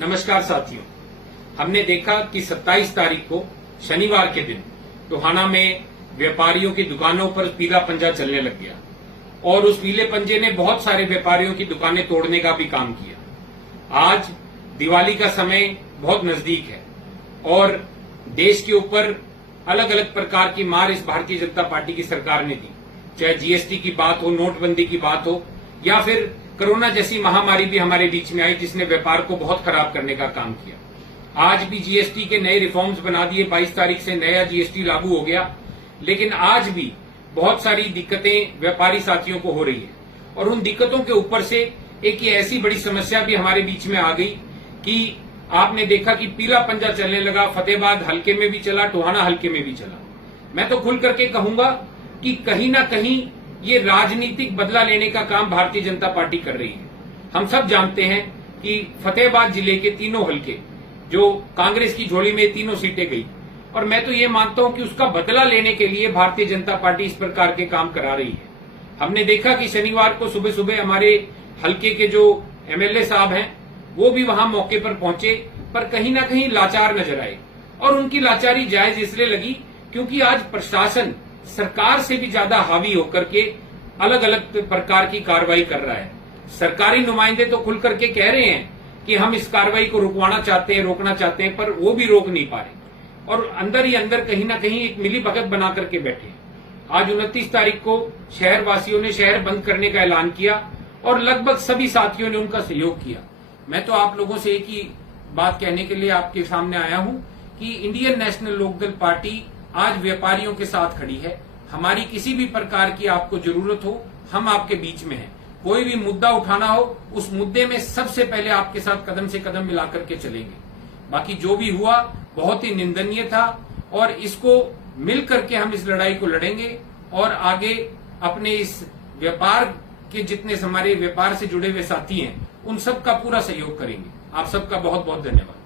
नमस्कार साथियों, हमने देखा कि 27 तारीख को शनिवार के दिन टोहाना में व्यापारियों की दुकानों पर पीला पंजा चलने लग गया और उस पीले पंजे ने बहुत सारे व्यापारियों की दुकानें तोड़ने का भी काम किया। आज दिवाली का समय बहुत नजदीक है और देश के ऊपर अलग अलग प्रकार की मार इस भारतीय जनता पार्टी की सरकार ने दी, चाहे जीएसटी की बात हो, नोटबंदी की बात हो या फिर कोरोना जैसी महामारी भी हमारे बीच में आई जिसने व्यापार को बहुत खराब करने का काम किया। आज भी जीएसटी के नए रिफॉर्म्स बना दिए, 22 तारीख से नया जीएसटी लागू हो गया, लेकिन आज भी बहुत सारी दिक्कतें व्यापारी साथियों को हो रही है और उन दिक्कतों के ऊपर से एक ये ऐसी बड़ी समस्या भी हमारे बीच में आ गई कि आपने देखा कि पीला पंजा चलने लगा। फतेहाबाद हल्के में भी चला, टोहाना हल्के में भी चला। मैं तो खुल करके कहूंगा कि कहीं ना कहीं ये राजनीतिक बदला लेने का काम भारतीय जनता पार्टी कर रही है। हम सब जानते हैं कि फतेहाबाद जिले के तीनों हल्के जो कांग्रेस की झोली में तीनों सीटें गई और मैं तो ये मानता हूं कि उसका बदला लेने के लिए भारतीय जनता पार्टी इस प्रकार के काम करा रही है। हमने देखा कि शनिवार को सुबह सुबह हमारे हल्के के जो एमएलए साहब हैं वो भी वहां मौके पर पहुंचे, पर कहीं ना कहीं लाचार नजर आए और उनकी लाचारी जायज इसलिए लगी क्योंकि आज प्रशासन सरकार से भी ज्यादा हावी होकर के अलग अलग प्रकार की कार्रवाई कर रहा है। सरकारी नुमाइंदे तो खुल करके कह रहे हैं कि हम इस कार्रवाई को रुकवाना चाहते हैं, रोकना चाहते हैं, पर वो भी रोक नहीं पा रहे और अंदर ही अंदर कहीं ना कहीं एक मिली भगत बना करके बैठे। आज 29 तारीख को शहर वासियों ने शहर बंद करने का ऐलान किया और लगभग सभी साथियों ने उनका सहयोग किया। मैं तो आप लोगों से एक ही बात कहने के लिए आपके सामने आया हूं कि इंडियन नेशनल लोकदल पार्टी आज व्यापारियों के साथ खड़ी है। हमारी किसी भी प्रकार की आपको जरूरत हो, हम आपके बीच में हैं। कोई भी मुद्दा उठाना हो, उस मुद्दे में सबसे पहले आपके साथ कदम से कदम मिलाकर के चलेंगे। बाकी जो भी हुआ बहुत ही निंदनीय था और इसको मिल करके हम इस लड़ाई को लड़ेंगे और आगे अपने इस व्यापार के जितने हमारे व्यापार से जुड़े हुए साथी हैं उन सबका पूरा सहयोग करेंगे। आप सबका बहुत बहुत धन्यवाद।